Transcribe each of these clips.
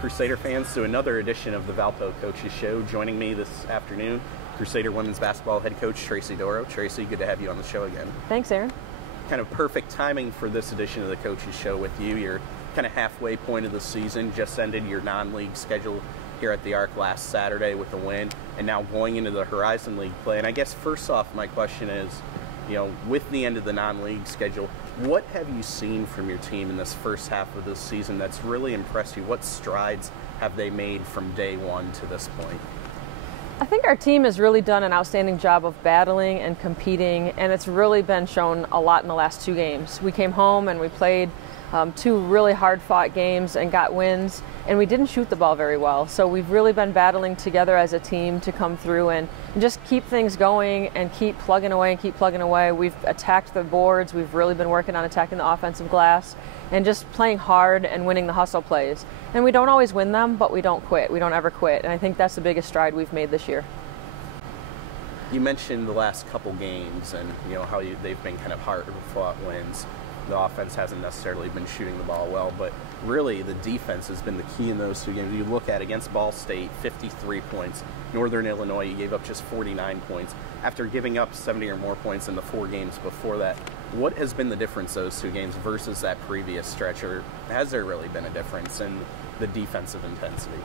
Crusader fans, to another edition of the Valpo Coaches Show. Joining me this afternoon, Crusader women's basketball head coach Tracey Dorow. Tracey, good to have you on the show again. Thanks, Aaron. Kind of perfect timing for this edition of the Coaches Show with you. You're kind of halfway point of the season, just ended your non-league schedule here at the Arc last Saturday with a win, and now going into the Horizon League play. And I guess first off, my question is, with the end of the non-league schedule, what have you seen from your team in this first half of this season that's really impressed you? What strides have they made from day one to this point? I think our team has really done an outstanding job of battling and competing, and it's really been shown a lot in the last two games. We came home and we played two really hard-fought games and got wins, and we didn't shoot the ball very well. So we've really been battling together as a team to come through and just keep things going and keep plugging away and keep plugging away. We've attacked the boards. We've really been working on attacking the offensive glass and just playing hard and winning the hustle plays. And we don't always win them, but we don't quit. We don't ever quit. And I think that's the biggest stride we've made this year. You mentioned the last couple games and how they've been kind of hard-fought wins. The offense hasn't necessarily been shooting the ball well, but really the defense has been the key in those two games. You look at against Ball State, 53 points. Northern Illinois, you gave up just 49 points. After giving up 70 or more points in the 4 games before that, what has been the difference those two games versus that previous stretch, or has there really been a difference in the defensive intensity?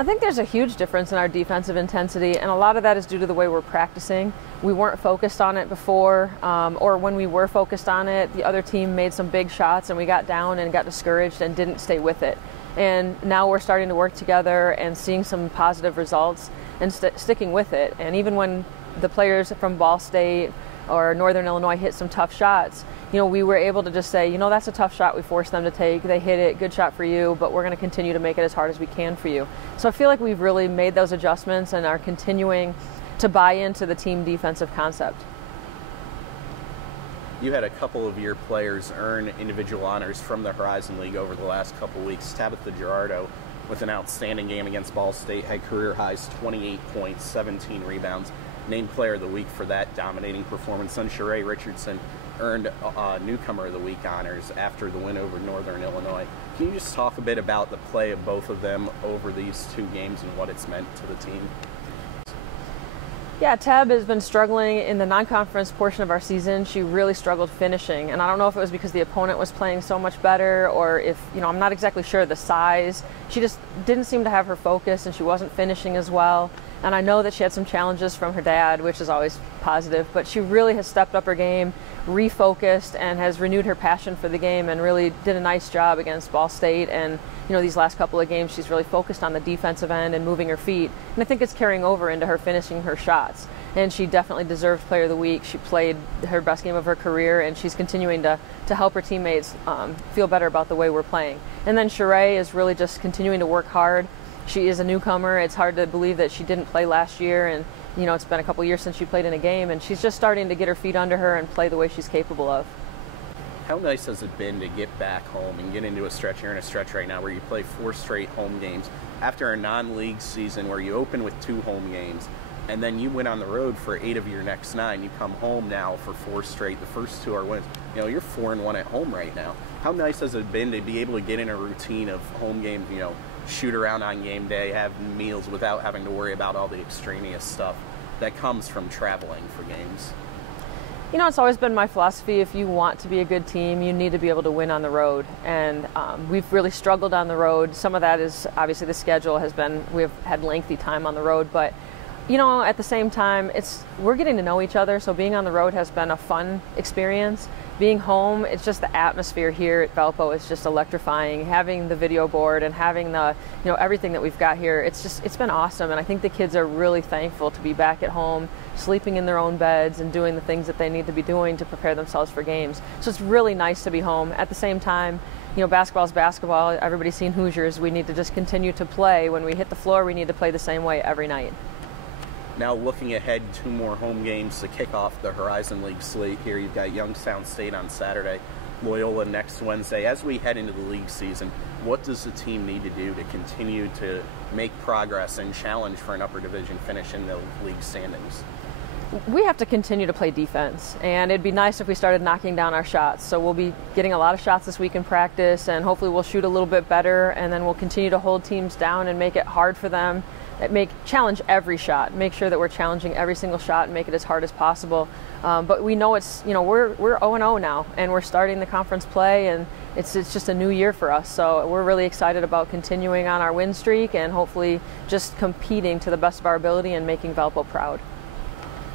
I think there's a huge difference in our defensive intensity, and a lot of that is due to the way we're practicing. We weren't focused on it before, or when we were focused on it, the other team made some big shots and we got down and got discouraged and didn't stay with it. And now we're starting to work together and seeing some positive results and sticking with it. And even when the players from Ball State or Northern Illinois hit some tough shots, we were able to just say, that's a tough shot we forced them to take. They hit it, good shot for you, but we're going to continue to make it as hard as we can for you. So I feel like we've really made those adjustments and are continuing to buy into the team defensive concept. You had a couple of your players earn individual honors from the Horizon League over the last couple weeks. Tabitha Gerardo, with an outstanding game against Ball State, had career highs, 28 points, 17 rebounds. Named Player of the Week for that dominating performance. And Sheree Richardson earned Newcomer of the Week honors after the win over Northern Illinois. Can you just talk a bit about the play of both of them over these two games and what it's meant to the team? Yeah, Tab has been struggling in the non-conference portion of our season. She really struggled finishing, and I don't know if it was because the opponent was playing so much better or if, I'm not exactly sure the size. She just didn't seem to have her focus and she wasn't finishing as well. And I know that she had some challenges from her dad, which is always positive, but she really has stepped up her game, refocused, and has renewed her passion for the game and really did a nice job against Ball State. And, these last couple of games, she's really focused on the defensive end and moving her feet. And I think it's carrying over into her finishing her shots. And she definitely deserved Player of the Week. She played her best game of her career, and she's continuing to help her teammates feel better about the way we're playing. And then Sheree is really just continuing to work hard. She is a newcomer. It's hard to believe that she didn't play last year, and it's been a couple years since she played in a game, and she's just starting to get her feet under her and play the way she's capable of. How nice has it been to get back home and get into a stretch? You're in a stretch right now where you play 4 straight home games after a non-league season where you open with 2 home games, and then you went on the road for 8 of your next 9. You come home now for 4 straight. The first 2 are wins. You're 4-1 at home right now. How nice has it been to be able to get in a routine of home games, shoot around on game day, have meals without having to worry about all the extraneous stuff that comes from traveling for games? It's always been my philosophy, if you want to be a good team, you need to be able to win on the road. And we've really struggled on the road. Some of that is obviously the schedule we've had lengthy time on the road, but at the same time, we're getting to know each other, so being on the road has been a fun experience. Being home, it's just the atmosphere here at Valpo is just electrifying. Having the video board and having the, everything that we've got here, it's been awesome. And I think the kids are really thankful to be back at home, sleeping in their own beds and doing the things that they need to be doing to prepare themselves for games. So it's really nice to be home. At the same time, basketball's basketball. Everybody's seen Hoosiers. We need to just continue to play. When we hit the floor, we need to play the same way every night. Now looking ahead, 2 more home games to kick off the Horizon League slate here. You've got Youngstown State on Saturday, Loyola next Wednesday. As we head into the league season, what does the team need to do to continue to make progress and challenge for an upper division finish in the league standings? We have to continue to play defense, and it'd be nice if we started knocking down our shots. So we'll be getting a lot of shots this week in practice, and hopefully we'll shoot a little bit better, and then we'll continue to hold teams down and make it hard for them. Challenge every shot, make sure that we're challenging every single shot and make it as hard as possible. But we know it's, we're 0-0 now, and we're starting the conference play, and it's just a new year for us. So we're really excited about continuing on our win streak and hopefully just competing to the best of our ability and making Valpo proud.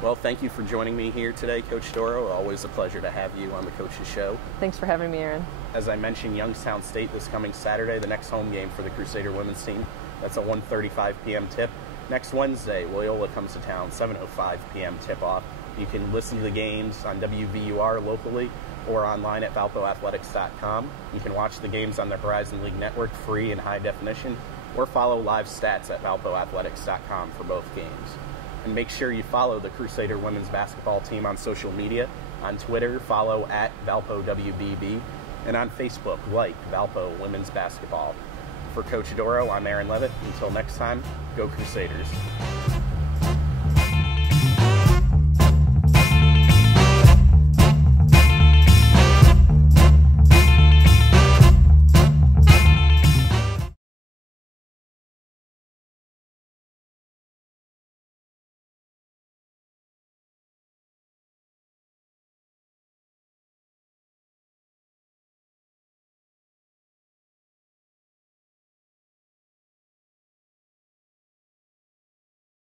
Well, thank you for joining me here today, Coach Dorow. Always a pleasure to have you on the Coach's Show. Thanks for having me, Aaron. As I mentioned, Youngstown State this coming Saturday, the next home game for the Crusader women's team. That's a 1:35 p.m. tip. Next Wednesday, Loyola comes to town, 7:05 p.m. tip-off. You can listen to the games on WVUR locally or online at valpoathletics.com. You can watch the games on the Horizon League Network free in high definition, or follow live stats at valpoathletics.com for both games. And make sure you follow the Crusader women's basketball team on social media. On Twitter, follow at ValpoWBB, and on Facebook, like Valpo Women's Basketball. For Coach Dorow, I'm Aaron Leavitt. Until next time, go Crusaders.